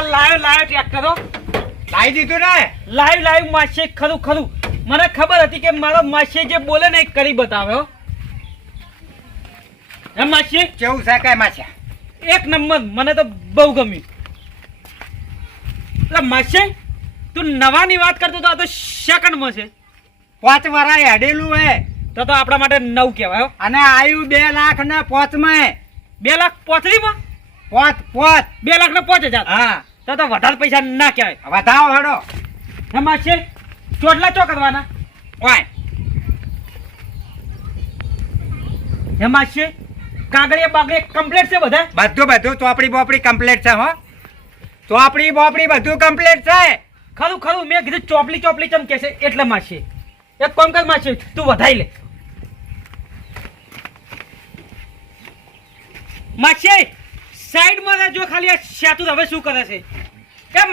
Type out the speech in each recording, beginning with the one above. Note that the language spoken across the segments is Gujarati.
આ લાયો લાયો ટ્રેક્ટર લાવી દીધું ને? લાઈવ લાઈવ માસે ખરું ખરું. મને ખબર હતી કે મારો માસી જે બોલે ને એ કરી બતાવ્યો હે. માસી કેવું છે કઈ માછા? એક નંબર મને તો બહુ ગમ્યું. એટલે માસી તું નવાની વાત કરતો તો આ તો સેકન્ડમાં છે. પાંચ વરા હેડેલું હે. તો તો આપણા માટે નવ કહેવાય અને આવ્યું બે લાખ ને પોચમાં બે લાખ પોચડીમાં પોચ પોચ બે લાખ ને પોચ હજાર. હા. તો તો વધારે પૈસા ના કહેવાય. વધાવો હેડો. એમાં છે ચોટલા ચો કરવાના? ઓય. એમાં છે કાગળે બાગળે કમ્પ્લીટ છે બધા? બધું બધું ચોપડી બોપડી કમ્પ્લીટ છે હો. ચોપડી બોપડી બધું કમ્પ્લીટ છે. ખરું ખરું મેં કીધું ચોપલી ચોપલી ચમ કે છે? એટલે માસે એક કામ કર માસે તું વધાઈ લે. માસે સાઈડમાં રહેજો ખાલી આ સેતુ હવે શું કરે છે? કેમ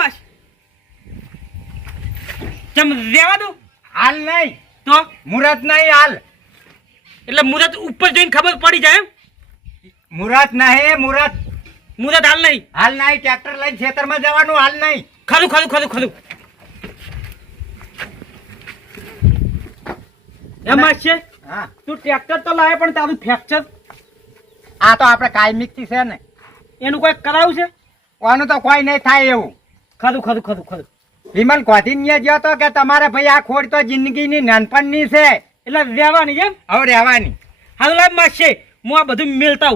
ચમ રેવા દઉં? હાલ નહીં. તો? મુરત નહીં હાલ. એટલે મુરત ઉપર જઈને ખબર પડી જાય એમ? મુહૂર્ત નહીં મુરત. મુરત હાલ નહીં. હાલ નહીં ટ્રેક્ટર લઈને ખેતરમાં જવાનું હાલ નહીં. ખરું ખરું ખરું ખરું. એમ છે? હા. તું ટ્રેક્ટર તો લાવે પણ તારું ફ્રેક્ચર આ તો આપણે કાયમિકથી છે ને. એનું કોઈ કરાવું છે? આનું તો કોઈ નહીં થાય એવું. ખરું ખરું ખરું ખરું. વિમલ કોથીનિયા ગયો તો કે તમારે ભાઈ આ ખોડ તો જિંદગીની નાનપણની છે. એટલે રહેવાની એમ? હવે રહેવાની. હાલ લાવ માસે હું આ બધું મેળતા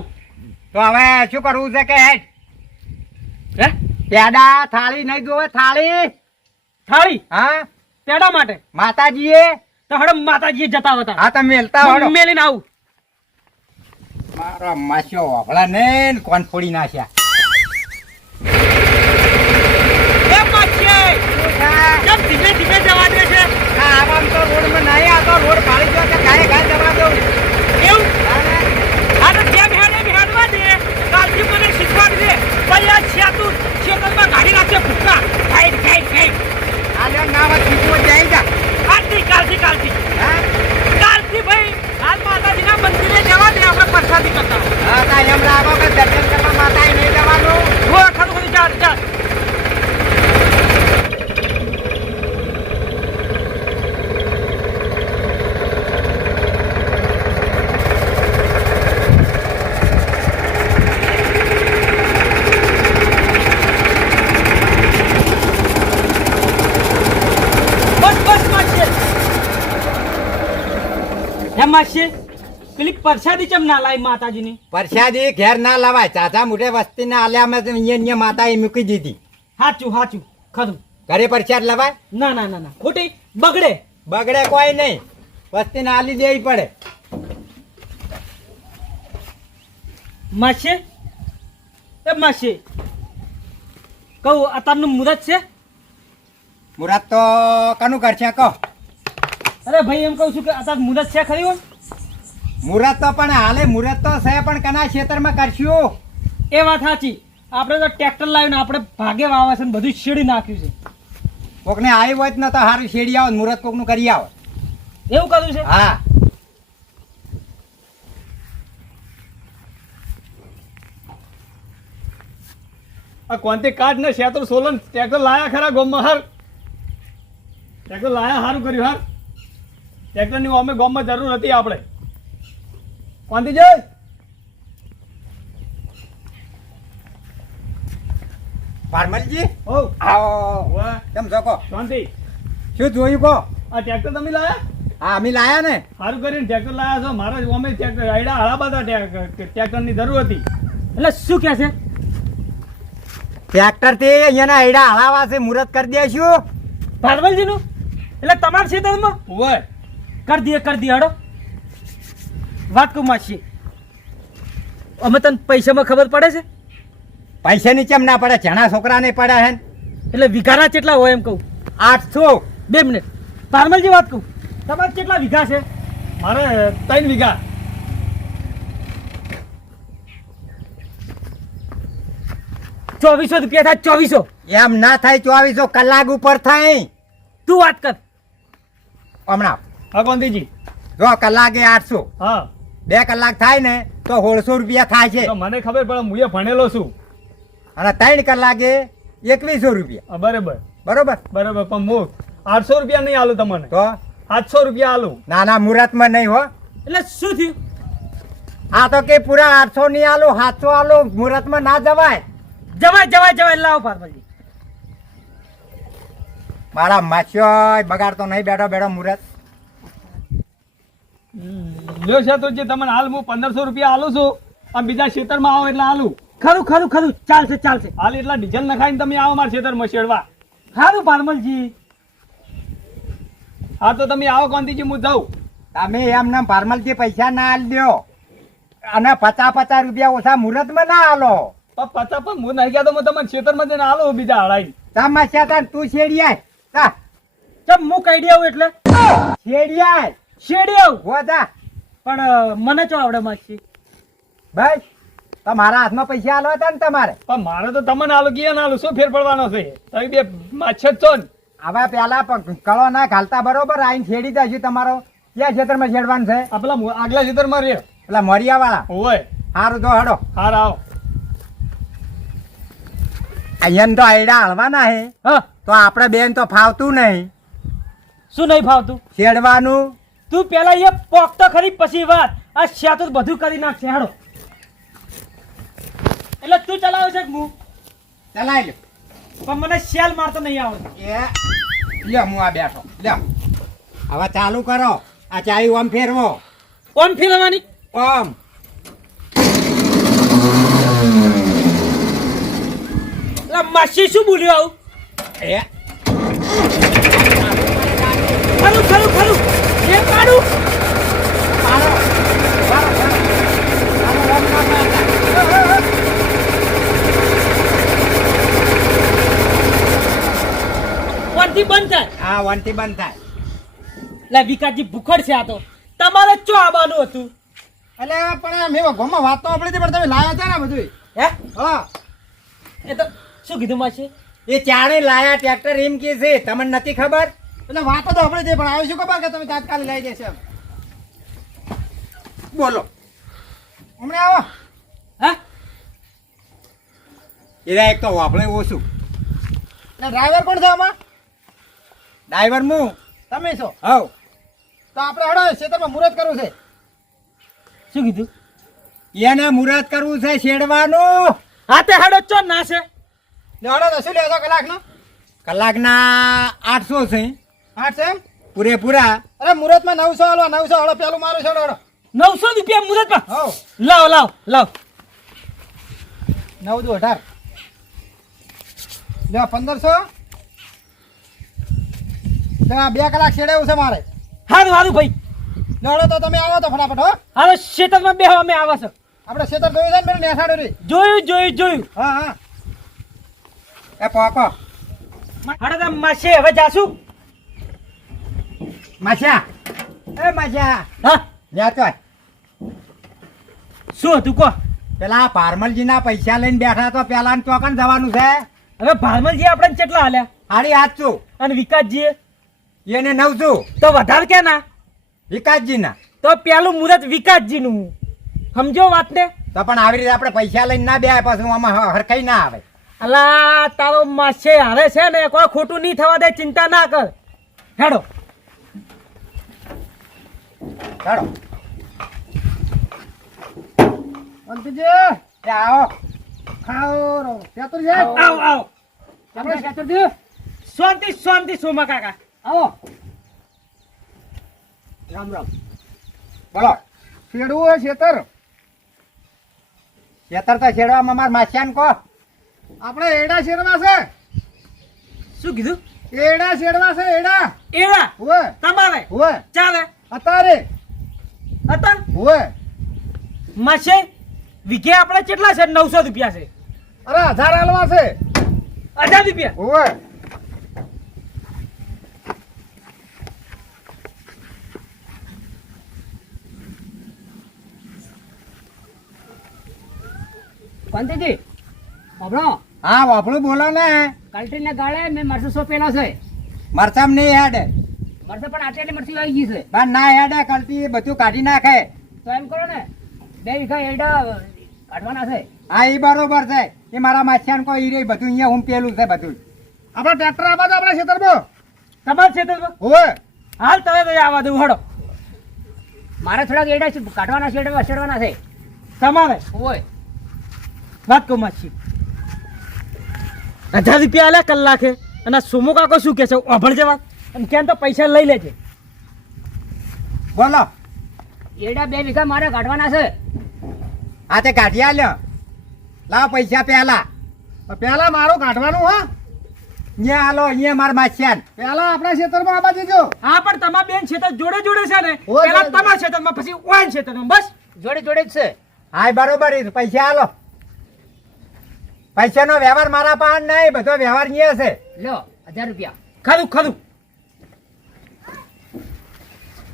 તો હવે શું કરવું છે કે હેડ? હે? પેડા થાળી નહીં જોવે થાળી. થાળી? હા. પેડા માટે? માતાજીએ? તો હડમ માતાજીએ જતા હતા હા તમે મેલતા મેલીને આવું. મારો માસ્યો વાપડા ને કોણ ફોડી નાખ્યા? ધીમે ધીમે જવા દે છે? આરામ તો નહીં આ તો રોડ ફાળી ગયો કે ગાય ગાય જવા દઉં એવું આ તો જેમ હેડે એમ હેડવા દે કાલથી મને શીખવાડજે ભાઈ આ છેતું છેતરમાં ગાડી નાખશે ભૂકા ખાઈ ખાઈ ખાઈ આલ્યો નામ શીખવો જાય જા કાલથી કાલથી કાલથી હા કાલથી ભાઈ હાલ માતાજીના મંદિરે જવા દે આપણે પ્રસાદી કરતા હા તા એમ લાગો કે દર્શન કરવા માતાએ નહીં જવાનું હો ખરું ખરું ચાલ ચાલ બસ બસ માસી હે માસી પેલી પરસાદી ચમ ના લાવી માતાજીની? પરસાદી ઘેર ના લાવાય. ચાચા મોટે વસ્તી ના આલ્યા મેં અહીંયા માતા એ મૂકી દીધી. સાચું સાચું ખરું. ઘરે પરસાદ લવાય? ના ના ના ના. ખોટી. બગડે. બગડે કોઈ નહીં. વસ્તી ને આલી દેવી પડે. માસે? એ માસે. કહું અત્યારનું મુહૂર્ત છે? મુરાદ તો કનું કરશે કહો? અરે ભાઈ એમ કહું છું કે અત્યારે મુરત છે ખરી હો? મુહૂર્ત તો પણ હાલે મુરત તો છે પણ કના ખેતરમાં કરશું? એ વાત સાચી. આપણે તો ટ્રેક્ટર લાવીને આપણે ભાગે વાવે છે ને બધું શેડી નાખ્યું છે. કોકને આવી હોય ને ન તો સારું શેડી આવે મુરત કોકનું કરી આવો. એવું કર્યું છે? હા. આ કોંતી કાઢ ને શેતર સોલન? ટ્રેક્ટર લાયા ખરા ગોમ હાર? ટ્રેક્ટર લાયા સારું કર્યું હાર? ટ્રેક્ટરની અમે ગામમાં જરૂર હતી આપણે. કોંતી જય? પારમલજી? ઓ આવો. કેમ છો કહો? શાંતિ. શું જોયું આ ટ્રેક્ટર તમે લાયા? હા અમે લાયા ને. સારું કરીને ટ્રેક્ટર લાયા છો. મારા અમે ટ્રેક્ટર આયડા હળાબા હતા ટ્રેક્ટરની જરૂર હતી. એટલે શું કહે છે? ટ્રેક્ટરથી અહીંયાના આયડા હળાવા છે મુહૂર્ત કરી દેશું. ભારવલજીનું એટલે તમારા ક્ષેત્રમાં? ઓય કરી દઈએ કરી દઈએ હડો. વાત કહું માસી. અમે તને પૈસામાં ખબર પડે છે? પૈસાની કેમ ના પડે? જણા છોકરાને પડે હે એટલે વિઘાના કેટલા હોય એમ કહું? આઠસો. બે મિનિટ. પારમલજી વાત કહું. તમારે કેટલા વીઘા છે? મારે ત્રણ વીઘા. ચોવીસો રૂપિયા થાય ચોવીસો. એમ ના થાય ચોવીસો કલાક ઉપર થાય. તું વાત કર. હમણાં. હા કોંતીજી જો કલાકે આઠસો હા. બે કલાક થાય ને તો સોળસો રૂપિયા થાય છે. તો મને ખબર પડે હું ભણેલો છું. અને ત્રણ કલાકે એકવીસો રૂપિયા. બરોબર. બરાબર? બરોબર પણ હું આઠસો રૂપિયા નહીં આલું તમને. તો? આઠસો રૂપિયા આલું. નાના મુહૂર્તમાં નહીં હો. એટલે શું થયું? આ તો કે પૂરા આઠસો નહીં આલો સાતસો આલો મુહૂર્તમાં ના જવાય. જવાય જવાય જવાય લાવો પાર્વલજી મારા માસ્યો બગાડતો નહીં બેઠો બેઠો મુહૂર્ત લ્યો શેતુજી તમને હાલ હું પંદરસો રૂપિયા આલું છું. અને બીજા ખેતરમાં આવો એટલે આલું. ખરું ખરું ખરું. ચાલશે ચાલશે. હાલ એટલા ડીઝલ નખાઈને તમે આવો મારા ખેતરમાં શેડવા સારું પારમલજી. હા તો તમે આવો કોંતીજી હું જાઉં. તમે એમને ફાર્મલથી પૈસા ના આલ દો. અને પચાસ પચાસ રૂપિયા ઓછા મુહૂર્તમાં ના આલો. પણ પચા પણ હું નહીં ગયા તો હું તમને ખેતરમાં જઈને આલો બીજા હળાઈ તા માસ્યા તા તું. શેડિયા ચમ હું કહી આવું એટલે? શેડી આય શેડી આવું હો તા પણ મને ચો આવડે માછી બસ તમારા હાથમાં પૈસા આલવા હતા ને તમારે? પણ મારે તો તમને આલું ગયા ના આલું શું ફેર પડવાનો છે? તમે બે માછર છો ને. હવે પેલા કળો ના ઘાલતા બરોબર આઈને છેડી દેજો તમારો. ક્યાં ખેતરમાં છેડવાનું છે? આ પેલા આગલા ખેતરમાં રે પેલા મરિયા વાળા હોય સારું તો હડો. હાર આવો. અહીંયા તો આયડા હળવાના હે. હા. તો આપણે બેન તો ફાવતું નહીં. શું નહીં ફાવતું? છેડવાનું તું પેલા એ પોક તો ખરી પછી વાત. આ શ્યા બધું કરી નાખશે હાડો. એટલે તું ચલાવે છે હું? ચલાય લે. પણ મને શેલ મારતો નહીં આવડતો એ લ્યો હું આ બેઠો. લે. હવે ચાલુ કરો. આ ચાવી ઓમ ફેરવો. ઓમ ફેરવવાની? ઓમ. માસી શું બોલ્યું આવું? એ. ખરું ખરું ખરું. કોણથી બંધ થાય. હા વનથી બંધ થાય. એટલે વિકાસજી ભૂખડ છે આ તો. તમારે ચો આવવાનું હતું? એટલે પણ મેં ગોમાં વાત તો આપણી પણ તમે લાયા હતા ને બધું હે? હા. એ તો શું કીધું માસી? એ ચાણે લાયા ટ્રેક્ટર એમ કે છે તમને નથી ખબર? એટલે વાતો તો આપણે જે પણ આવે શું ખબર કે તમે તાત્કાલિક લઈ જશે એમ? બોલો. હમણાં આવો. હા? એરા એક તો આપણે ઓછું એટલે ડ્રાઈવર કોણ છો આમાં? ડ્રાઈવર હું. તમે છો? હવ. તો આપણે હડો ખેતરમાં મુહૂર્ત કરવું છે. શું કીધું? એને મુહૂર્ત કરવું છે શેડવાનું. હા તે હાડો ચો ના છે? હડો તો શું લેશો કલાકનો? કલાકના આઠસો છે. આઠ છે એમ? પૂરેપૂરા અરે મુહૂર્તમાં નવસો હાલવા નવસો હળો પેલું મારું છે નવસો રૂપિયા મુહૂર્તમાં હવ. લાવ લાવ લાવ. નવ દુ અઢાર. લ્યો પંદરસો. લ્યો, બે કલાક છેડે છે મારે. હારું હારું ભાઈ. લડો તો તમે આવો તો ફટાફટ હો. હાલો શેતરમાં બે અમે આવો છો. આપણે ખેતર જોયું છે ને મેં નેસાડો રે જોયું જોયું જોયું. હા હા. એ પોકો હાડો તો માસી હવે જાશું. માછા. એ માછા. હા? ન્યા તો. શું હતું કહો? પેલા પારમલજીના પૈસા લઈને બેઠા તો પેલા ચોકન જવાનું છે. હવે પારમલજી આપણે કેટલા હાલ્યા? હાથ છું અને વિકાસજી એને નવસો તો વધારે કે ના વિકાસજીના. તો પેલું મુહૂર્ત વિકાસજીનું. સમજો વાતને? તો પણ આવી રીતે આપણે પૈસા લઈને ના બે પછી આમાં હરખાઈ ના આવે. અલા તારો માસે હારે છે ને કોઈ ખોટું નહીં થવા દે ચિંતા ના કર. હેડો. ચાલો. અંકુજી આવો. ખાઓ રહો ચતુરજી આવો આવો આપણે ચતુરજી શાંતિ શાંતિ સોમા કાકા. આવો. રામ રામ. બોલો. શેડવું હોય શેતર? શેતર તો શેડવામાં મારા માસ્યાન કહો આપણે એડા શેરવા છે. શું કીધું? એડા શેડવા છે એડા. એડા? હોય. તમારે? હોય. ચાલે? અત્યારે અતાર? હોય માસે? વીઘે આપણે કેટલા છે? નવસો રૂપિયા છે. અરે હજાર હાલવા છે. હજાર રૂપિયા? હોય પંતજી આપણો હા વાપડું બોલો ને. કલ્ટીને ગાળે મેં મરસું સોંપેલો છે. મરચામ નહીં હેડે. મરસું પણ આટલી મરસી આવી ગઈ છે. પણ ના હેડે કરતી બધું કાઢી નાખે. તો એમ કરો ને બે વીઘા એડા કાઢવાના છે. હા એ બરોબર છે. એ મારા માછિયાન કોઈ હીરે બધું અહીંયા હું પેલું છે બધું. આપણે ટ્રેક્ટર આવા દો આપણા ખેતરમાં. તમારે ક્ષેત્રમાં હોય હાલ તમે ભાઈ આવવા દઉં હડો મારે થોડાક એડા છે, કાઢવાના છે એડા વસેડવાના છે. તમારે? હોય વાત કહું માછી. હજાર રૂપિયા આલ્યા કલાકે. અને સોમો કાકો શું કે છે? અભળ જવા. અને કેમ તો પૈસા લઈ લેજે. બોલો. એડા બે વીઘા મારે કાઢવાના છે. આ તે કાઢી આલ્યો. લાવ પૈસા પહેલા. પહેલા મારું કાઢવાનું હા. અહીંયા હાલો અહીંયા મારા માછિયાન. પહેલા આપણા ક્ષેત્રમાં આવા દેજો હા પણ તમારા બેન ક્ષેત્ર જોડે જોડે છે ને. પેલા તમારા ક્ષેત્રમાં પછી ઓન ક્ષેત્રમાં. બસ. જોડે જોડે જ છે. હા બરોબર પૈસા હાલો. પૈસાનો વ્યવહાર મારા પાસે નહીં બધો વ્યવહાર અહીંયા છે. લો હજાર રૂપિયા. ખરું ખરું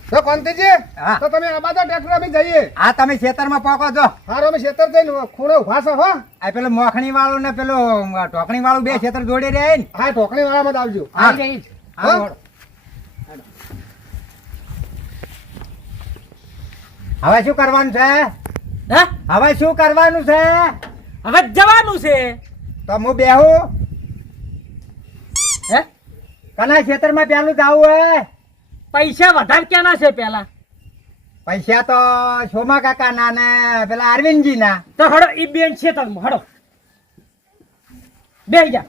તો કોંતીજી તો તમે આ બાજુ ટ્રેક્ટર અમે જઈએ. આ તમે ખેતરમાં પાકો જો હારો અમે ખેતર જઈને ખૂણે ઊભા છો હો. આ પેલો મોખણી વાળો ને પેલો ઢોકણી વાળો બે ખેતર જોડે રહે ને? હા ઢોકળી વાળામાં જ આવજો. હા. જઈ જ. હા, હા. હવે શું કરવાનું છે? હે? હવે શું કરવાનું છે? હવે જવાનું છે. તો હું બેહું. હે? કના ખેતરમાં પેલું જાવું હે પૈસા વધારે ક્યાંના છે પેલા? પૈસા તો સોમા કાકા ના ને પેલા અરવિંદજી ના તો હડો એ બેન ક્ષેત્રમાં હડો. બે જા.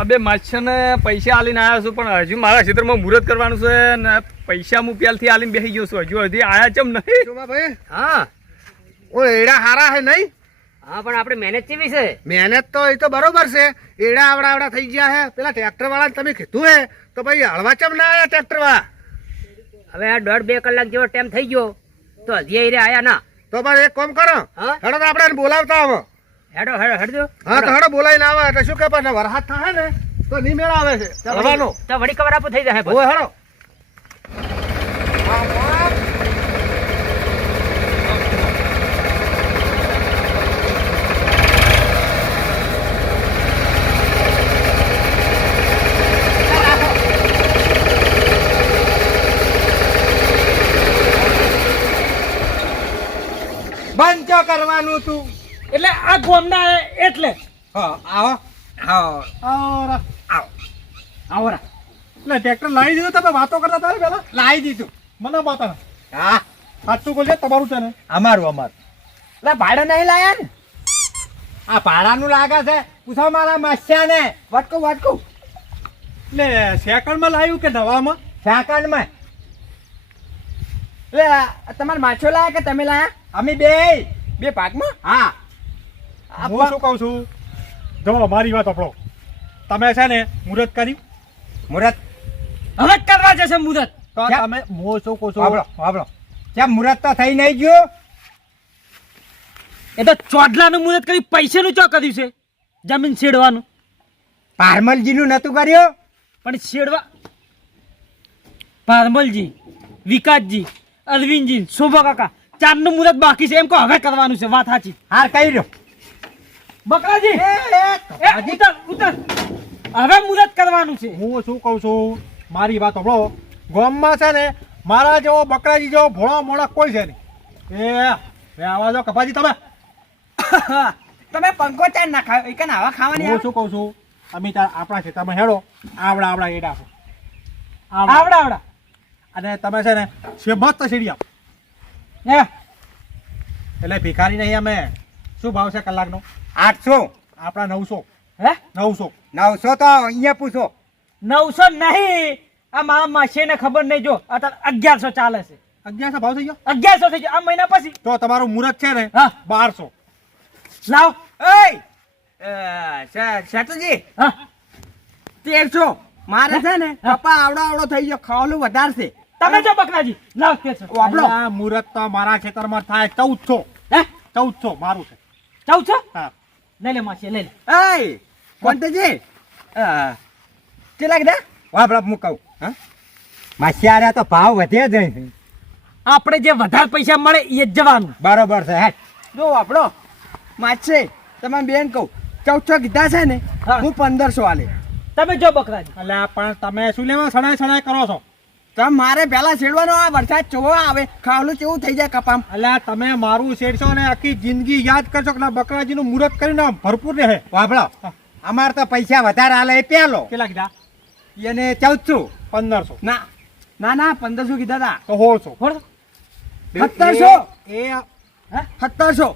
અબે માછને પૈસા આલીને આવ્યા છું પણ હજુ મારા ક્ષેત્રમાં મુહૂર્ત કરવાનું છે ને પૈસા હું પેલથી આલીને બેસી ગયો છું. હજુ હજી આયા ચમ નહીં? ભાઈ હા. ઓ એડા હારા હે નહીં? હા પણ આપણે મહેનત કેવી છે? મહેનત તો એ તો બરોબર છે. એડા આવડા આવડા થઈ ગયા હે. પેલા ટ્રેક્ટર વાળા તમે કીધું હે તો ભાઈ હળવા ચમ ના આયા ટ્રેક્ટર વાળા હવે આ દોઢ બે કલાક જેવો ટાઈમ થઈ ગયો. તો હજી એ આયા ના. તો પણ એક કામ કરો. હેડો તો આપણે બોલાવતા આવો. હેડો હેડો હેડજો. હા તો હેડો. બોલાવીને આવે. એટલે શું કે પણ વરસાદ થાય ને તો નહીં મેળ આવે છે. હળવાનો. તો વળી ખબર આપું થઈ જાય. હેડો બંધ ચો કરવાનું તું એટલે આ આવો હા, આવો. આવો. આવરા. આવરા. એટલે ટ્રેક્ટર લાવી દીધું તમે વાતો કરતા તારે પેલા લાવી દીધું. મને બતા હા. સાચું બોલશે તમારું છે ને? અમારું અમારું. એટલે ભાડે નહીં લાયા ને? આ ભાડાનું લાગે છે. પૂછો મારા માસ્યા ને વટકું વટકું. એટલે સેકન્ડમાં લાવ્યું કે નવામાં? સેકન્ડમાં એટલે તમારે માછો લાયા કે તમે લાયા? અમે બે. બે ભાગમાં? હા. હું શું કહું છું? જો મારી વાત આપણો તમે છે ને મુહૂર્ત કર્યું મુહૂર્ત હવે કરવા જશે મુહૂર્ત તો? તમે મો શું કહું છો? છું આપણો કેમ મુરત તો થઈ નહીં ગયો? એ તો ચોડલાનું મુદત કરી પૈસાનું ચો કર્યું છે? જમીન છેડવાનું. પારમલજીનું નતું કર્યું? પણ છેડવા પારમલજી વિકાસજી અરવિંદજી શોભા કાકા ચારનું મુદત બાકી છે. એમ કહો હવે કરવાનું છે. વાત સાચી. હાર કઈ રહ્યો. બકરાજી! એ ઉતર ઉતર. હવે મુદત કરવાનું છે. હું શું કહું છું? મારી વાત હમણો ગામમાં છે ને મારા જેવો બકરાજી જેવો ભોળો મોળા કોઈ છે નહીં. એ બે આવા જો કપાજી તમે. તમે પંખો ચાર ના ખાવ એક આવા ખાવાની હું શું કહું છું? અમે તાર આપણા તમે હેડો. આવડા આવડા એડા આપો. આવડા. આવડા અને તમે છે ને શેભત શેડી આપો. હે એટલે ભિખારી નહીં અમે. શું ભાવ છે કલાકનો? આઠસો. આપણા નવસો. હે? નવસો. નવસો તો અહીંયા પૂછો. નવસો નહીં. આ મારા માસીને ખબર નહીં. જો અત્યારે અગિયારસો ચાલે છે. અગિયારસો ભાવ થઈ ગયો? અગિયારસો થઈ ગયો. આ મહિના પછી. તો તમારું મુહૂર્ત છે ને હા. બારસો. લાવ. શેતુજી? હા. તેરસો. મારે છે ને. પપ્પા આવડો આવડો થઈ ગયો. ખાવાનું વધારશે. તમે જો બકરાજી. લાવ તેરસો આ મુહૂર્ત તો મારા ખેતરમાં થાય ચૌદસો. હે? ચૌદસો મારું છે. ચૌદસો? હા. લઈ લે માસી લઈ લે એય કોંતજી ચેલા કીધા વાપરા હું કહું હા? આરે તો ભાવ વધે જ. આપણે જે વધારે પૈસા મળે એ જ જવાનું. બરોબર છે હેટ જો આપણો માછે તમે બેન કહું ચૌદસો કીધા છે ને. હું. પંદરસો આલે. તમે જો બકરાજી. એટલે પણ તમે શું લેવા સડાય સડાય કરો છો? તમે મારે પેલા શેડવાનો આ વરસાદ જોવો આવે. ખાવલું કેવું થઈ જાય કપામ. અલ્યા તમે મારું શેડશો ને આખી જિંદગી યાદ કરશો કે બકરાજી બકરાજીનું મુહૂર્ત કરીને ભરપૂર રહે. વાપડો અમાર તો પૈસા વધારે હાલે એ પેલો કેટલા કીધા? એને ચૌદસો. પંદરસો. ના ના ના પંદરસો કીધા હતા તો હોળસો સત્તરસો. એ સત્તરસો.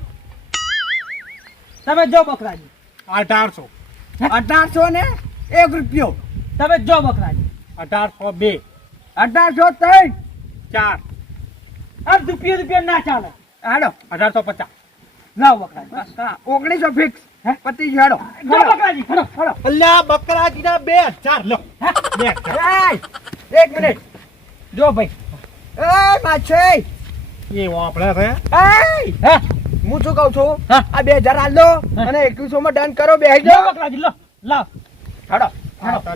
તમે જો બકરાજી. અઢારસો. અઢારસો ને એક રૂપિયો. તમે જો બકરાજી. અઢારસો બે. અઢારસો ત્રણ. ચાર. આ રૂપિયા રૂપિયા ના ચાલે. હાડો અઢારસો પચાસ. લાવ બકરાજી. ઓગણીસો ફિક્સ પતિ હાડો બકરાજી અલ્યા બકરાજીના બે હજાર. લો. બે એક મિનિટ જો ભાઈ. એ માછે. એ વાપરે છે. એ હું? શું કહું છું? હા. આ બે હજાર હાલ દો અને એકવીસો માં ડન કરો બે હજાર બકરાજી લો. લાવ. હાડો હા,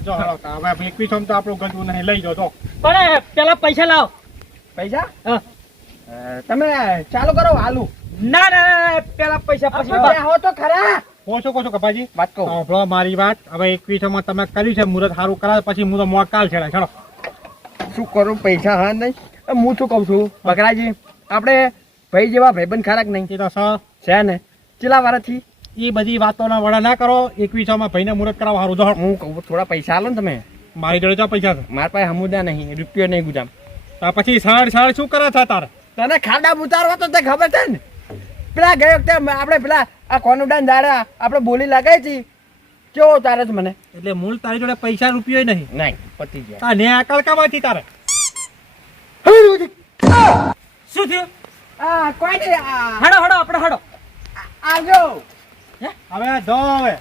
જો હવે એકવીસો તો આપણું ગજવું નહીં લઈ જાઓ તો પણ પેલા પૈસા લાવ. પૈસા તમે ચાલુ કરો હાલું ના ના પેલા પૈસા પછી હો તો ખરા કોશો કોશો કપાજી વાત કહો સાંભળો મારી વાત હવે એકવીસો માં તમે કર્યું છે મુહૂર્ત સારું કરાવે પછી હું તો મોં કાલ છેડા ચલો શું કરું પૈસા હા નહીં હું શું કહું છું બકરાજી આપણે ભાઈ જેવા ભાઈબંધ ખરાક નહીં તો છે ને. ચેલા વારાથી એ બધી વાતોના વડા ના કરો એકવીસો માં ભાઈને મુહૂર્ત કરાવો સારું જો હું થોડા પૈસા આલો ને તમે. મારી જોડે તો પૈસા છે. મારા પાસે હમુદા નહીં રૂપિયો નહીં ગુજામ. પછી સાડ સાડ શું કરે છે તારે? તને ખાડા ઉતારવા તો તે ખબર છે ને? પેલા ગયો વખતે આપણે પેલા આ કોનુડાન દાડા આપણે બોલી લગાવી હતી. કેવો તારે મને? એટલે મૂળ તારી જોડે પૈસા રૂપિયો નહીં. નહીં પતી ગયા. આ ને આ કલકામાંથી તારે? શું થયું? આ કોઈ નહીં હડો હડો આપણે હડો. આવજો. હવે ધો હવે.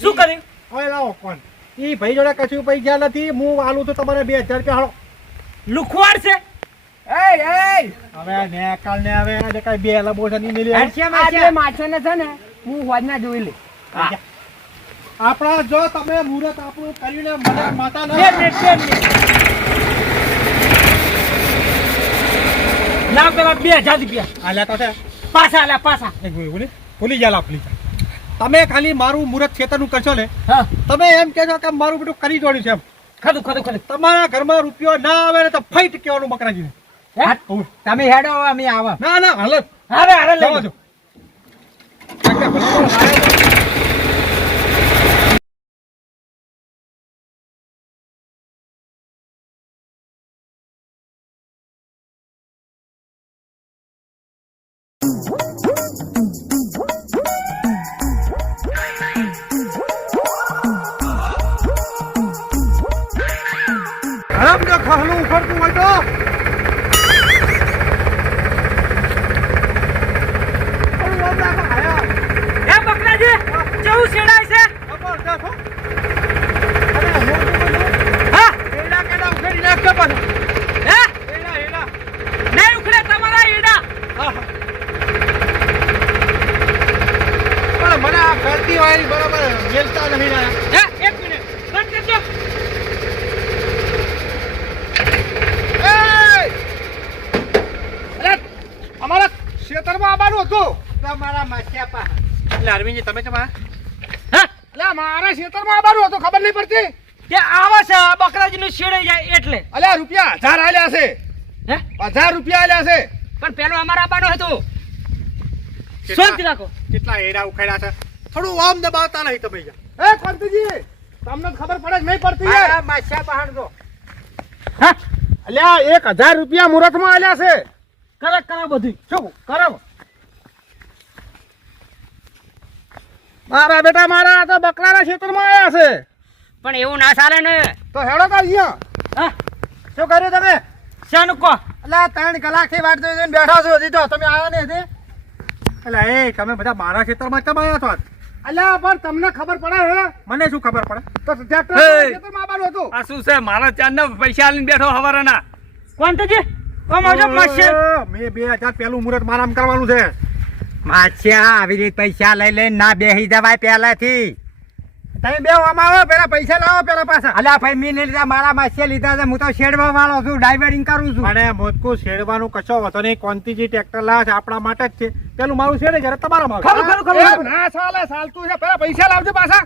શું કર્યું ઓય લાવો કોણ એ ભાઈ જોડે કશું પૈસા નથી હું આલું તો તમારે બે હજાર રૂપિયા હાલો. લુખવાડ છે? હવે ને કાલ ને હવે આજે કઈ બે લબો છે ની મિલી આ બે માછાને છે ને હું હોજના જોઈ લે આપણા જો તમે મુહૂર્ત આપણું કરીને મને માતા લાવ પેલા બે હજાર રૂપિયા. આલ્યા તો છે. પાછા આલ્યા પાછા. બોલી ભૂલી ગયા ગયા તમે ખાલી મારું મુહૂર્ત ખેતરનું કરશો ને હા. તમે એમ કહેશો કે મારું બધું કરી જોડ્યું છે એમ. ખરું ખાધું ખરું તમારા ઘરમાં રૂપિયો ના આવે ને તો ફાઈટ કહેવાનું બકરાજીને. હે? તમે હેડો અમે આવા. ના ના હાલત. હારે હારે લઈ જવા હરામ ઉખડતું હોય તો કેવું છેડાય છે જબરદસ્ત હો. હું એડા કેડા ઉખેડી નાખજો પાછો. હે એડા, એડા. નહીં ઉખડે તમારા ઈડા આહા. પણ મને આ ફરતી હોય બરાબર મેલતા નહીં રહ્યા. હે એક મિનિટ બંધ કરજો અરે, અમારા ખેતરમાં આવવાનું હતું તમારા માસ્યા એટલે અરવિંદજી તમે કેમ હા? એટલે મારા ખેતરમાં આવવાનું હતું ખબર નહીં પડતી? કે આવા છે આ બકરાજીનું છેડાઈ જાય એટલે. અલ્યા રૂપિયા હજાર આલ્યા છે. હે? હજાર રૂપિયા આલ્યા છે. પણ પેલો અમારા આપવાનો હતો. શાંતિ રાખો. કેટલા એડા ઉખાડ્યા છે. થોડું વામ દબાવતા નહીં તમે એ કોંતીજી તમને ખબર પડે નહીં પડતી યાર. માસ્યા પહાડ દો હા? અલ્યા એક હજાર રૂપિયા મુહૂર્તમાં આલ્યા છે. કરે કરે બધું શું કરો મારા બેટા મારા તો બકરાના ખેતરમાં આવ્યા છે. પણ એવું ના ચાલે ને. તો હેડો તો અહીંયા. હા? શું કર્યું તમે? શાનું કહો. એટલે ત્રણ કલાકથી વાટ જોઈ જોઈને બેઠા છો હજી તો. તમે આવ્યા નહીં હજી? એટલે એ તમે બધા મારા ખેતરમાં કેમ આવ્યા છો અલ્યા પણ તમને ખબર પડે હે? મને શું ખબર પડે? તો ટ્રેક્ટર. ખેતરમાં આવવાનું હતું. આ શું છે? મારા ચાંદના પૈસા લઈને બેઠો હવારના. કોણ તજી આમ આવજો માસે. ઓહ, મેં બે હજાર પેલું મુહૂર્ત મારામ કરવાનું છે. માસ્યા આવી રીતે પૈસા લઈ લઈને ના બેસી જવાય પહેલાથી. તમે બે આમાં આવો પેલા પૈસા લાવો પેલા પાછા. અલ્યા ભાઈ મેં લીધા મારા માસ્યા લીધા છે હું તો શેડવા વાળો છું ડાઈવરિંગ કરું છું. અને મોટકું શેડવાનું કશો વાંધો નહીં કોંતીજી ટ્રેક્ટર લાવે છે આપણા માટે જ છે. પેલું મારું શેડે જ્યારે તમારા માં ખરું, ખરું, ખરું. ના ચાલે ચાલતું છે પેલા પૈસા લાવજો પાછા.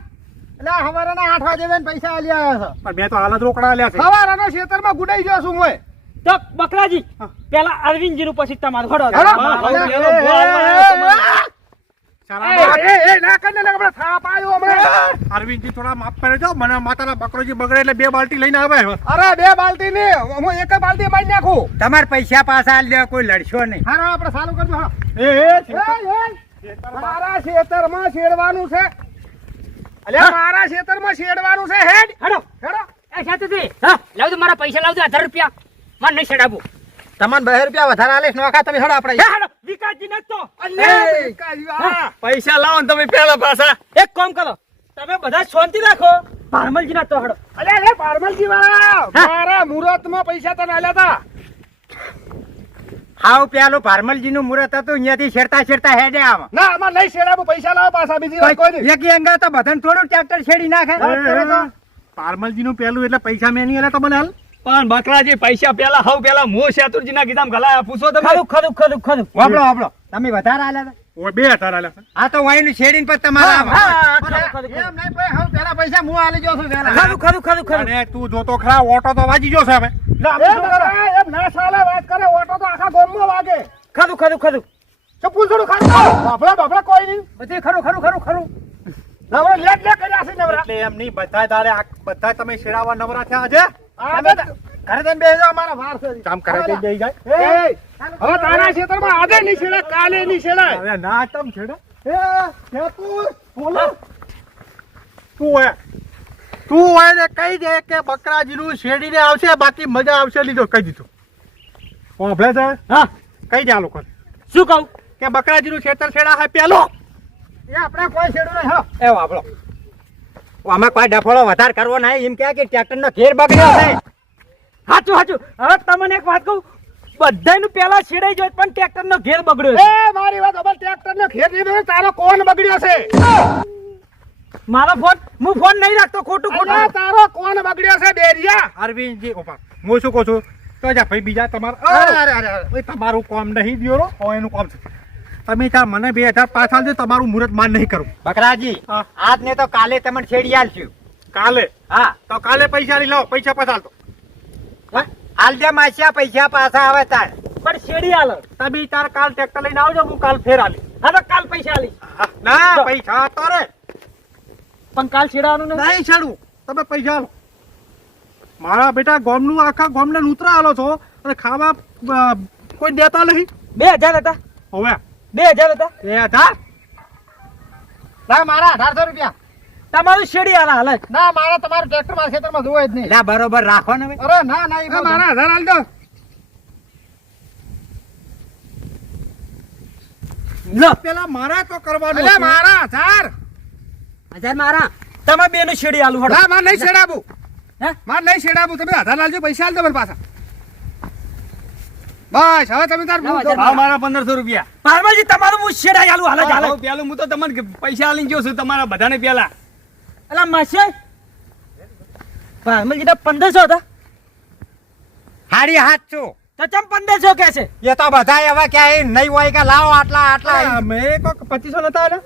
એટલે હવારના આઠ વાગે પૈસા આવ્યો છો. પણ મેં તો હાલત રોકડા આલ્યા છે. સવારના ખેતરમાં ગુડાઈ ગયો છું હું તો બકરાજી પેલા અરવિંદજી નું પછી તમારું. હડો. હા. અરવિંદજી થોડા માફ કરે છો મને માતાના બકરોજી બગડે એટલે બે બાલટી લઈને આવે અરે બે બાલટી ની. હું એક બાલટી મારી નાખું. તમારે પૈસા પાછા આલી કોઈ લડશો નહીં. હારો આપણે સારું કરજો હા. એ મારા ખેતરમાં શેડવાનું છે. અલ્યા મારા ખેતરમાં શેડવાનું છે હેડ. હડો. હેડો. એ શાંતિથી. હા લાવજો મારા પૈસા લાવજો હજાર રૂપિયા. મને નહીં છેડાવું. તમને બે રૂપિયા વધારે આલીશ નોખા તમે હડો આપણે. હડો વિકાસજી ને તો. પૈસા લાવો ને તમે પેલા પાછા. એક કામ કરો તમે બધા શાંતિ રાખો. પારમલજી ના તો હડો. અલે અલે પારમલજી વાળા મારા મુહૂર્તમાં પૈસા તને આલ્યા હતા હાવ પેલું ભારમલજી નું મુહૂર્ત હતું અહીંયાથી શેરતા શેરતા હેડે આમ. ના આમાં નહીં શેડાવું પૈસા લાવો પાછા બીજી વાર કોઈ એક અંગા તો બધાને થોડું ટ્રેક્ટર છેડી નાખે. વાતનું પેલું એટલે પૈસા મેં નહીં આલ્યા તમને હાલ. પણ બકરાજી પૈસા પેલા હવ પેલા મો શેતુરજી ના કીધા ગલાયા પૂછો તમે ખરું ખરું ખરું ખરું. વાપડો વાપડો તમે વધારે આલ્યા હતા? બે હતાર આલ્યા આ તો વાઈનું શેડીન પર તમારા એમ નહીં ભાઈ, હવ પેલા પૈસા હું આલી જો છું પેલા. ખરું ખરું ખરું ખરું. અને તું જોતો ખરા ઓટો તો વાજી જો છે હવે. એમ ના સાલે વાત કરે ઓટો તો આખા ગામમાં વાગે. ખરું ખરું ખરું. તો થોડું ખાતું બાપડા બાપડા કોઈ નહીં. બધી ખરું ખરું ખરું ખરું. નવરા લેટ લે કર્યા છે નવરા. એટલે એમ નહીં બધા તારે આ બધા તમે શેરાવા નવરા થયા છે ઘરે જઈને બેસજો વાર છે. કામ કરે તે જઈ જાય. એ, હવે તારા ખેતરમાં આજે નહીં છેડાય કાલે નહીં છેડાય હવે ના તમ છેડો. એ, ખેતૂર, બોલો. તું હોય. તું હોય ને કહી દે કે બકરાજીનું શેડીને આવશે બાકી મજા આવશે લીધો કહી દીધું. ઓભળે છે? હા. કહી દે આ લોકો શું કહું? કે બકરાજીનું ખેતર છેડા હે પેલો. એ આપણે કોઈ છેડું નહીં હા. એ વાપરો આમાં કોઈ ડફોળો વધાર કરવો નહીં. એમ કે ટ્રેક્ટર નો ઘેર બગડ્યો છે. સાચું સાચું હવે તમને એક વાત કહું. બધાનું પેલા છેડાઈ જાય પણ ટ્રેક્ટર નો ઘેર બગડ્યો છે. એ મારી વાત હવે ટ્રેક્ટર નો ઘેર નહીં તારો કોણ બગડ્યો છે? મારો ફોન હું ફોન નહીં રાખતો ખોટું ખોટું. તારો કોણ બગડ્યો છે બેરિયા? અરવિંદજી ઓપા હું શું કહું છું? તો જા ભાઈ બીજા તમારા અરે અરે અરે તમારું કામ નહીં દિયો રો એનું કામ છે. તમે ત્યાં મને બે હજાર પાછા દે તમારું મુહૂર્ત માન નહીં કરું. બકરાજી આજ ને તો કાલે તમને છેડી આલશું. કાલે? હા. તો કાલે પૈસા લઈ લાવો પૈસા પાછા તો હાલ દે માસ્યા પૈસા પાછા આવે તાર. પણ છેડી આલો. તમે તાર કાલ ટ્રેક્ટર લઈને આવજો હું કાલ ફેર આલી હા તો કાલ પૈસા આલી હા, ના પૈસા તારે પણ કાલ છેડાવાનું નહીં નહીં છેડું. તમે પૈસા આલો. મારા બેટા ગોમનું આખા ગોમને નૂતરા આલો છો અને ખાવા કોઈ દેતા નહીં. બે હજાર હતા. હવે. બે હજાર હતા. એ હજાર? ના મારા અઢારસો રૂપિયા. તમારું શેડી આલા હાલ. ના મારા તમારું ટ્રેક્ટર મારા ખેતરમાં જોવાય જ નહીં. બરોબર રાખો ને અરે ના ના એ મારા હજાર આલી દો. લો. પેલા મારા તો કરવાનું અલ્યા મારા હજાર હજાર મારા. તમે બે નું શેડી આલુ હડો ના માર નહીં છેડાવું હે? માર નહીં શેડાવું તમે હજાર લાલજો પૈસા આલજો મને પાછા બસ હવે તમે તાર ભાવ મારા પંદરસો રૂપિયા. પારમાજી તમારું હું શેડા આલુ હાલ હાલ પેલું હું તો તમને પૈસા આલીને ગયો છું તમારા બધાને પેલા. અલા માસે. પારમાજી તો પંદરસો હતા. હાડી હાથ છું. તો ચમ પંદરસો કે છે? એ તો બધા હવે ક્યાંય નહીં હોય કે લાવો આટલા આટલા. મેં કોક પચીસો નતા ને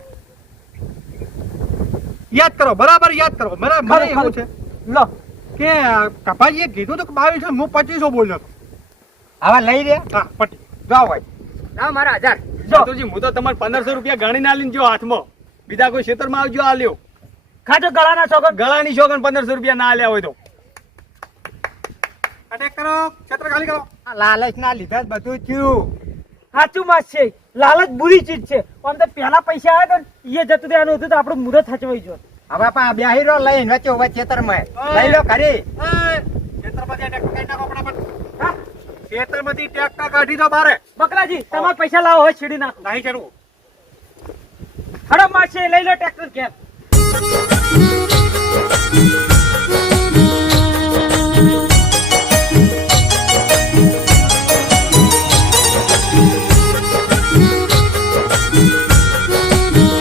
યાદ કરો બરાબર યાદ કરો. મને મને એવું. છે લો. કે કપાજીએ કીધું તો કે બાવીસો હું પચીસો બોલ્યો હતો હવે લઈ રે હા પટી. જાઓ ભાઈ. ના મારા હજાર. ચતુરજી હું તો તમારે પંદરસો રૂપિયા ગણીને લઈને જો હાથમાં. બીજા કોઈ ખેતરમાં આવજો આલ્યો ખાજો ગળાના શોગન ગળાની શોગન પંદરસો રૂપિયા ના આલ્યા હોય તો. અટેક કરો ક્ષેત્ર ખાલી કરો. આ લાલચ ના લીધા બધું થયું. સાચું માસ છે. લાલચ બુરી ચીજ છે. આમ તો પૈસા આવ્યા તો એ જતું રહેવાનું હતું તો આપણું મુહૂર્ત હચવાઈ જો હવે પણ ખેતરમાં. લઈ લો ખરી. આ નાખો. હા? ખેતરમાંથી ટ્રેક્ટર કાઢી દો બારે બકરાજી તમાર પૈસા લાવો હોય છીડી નાખો. નહીં જરૂર હડો માસે લઈ લો ટ્રેક્ટર કેમ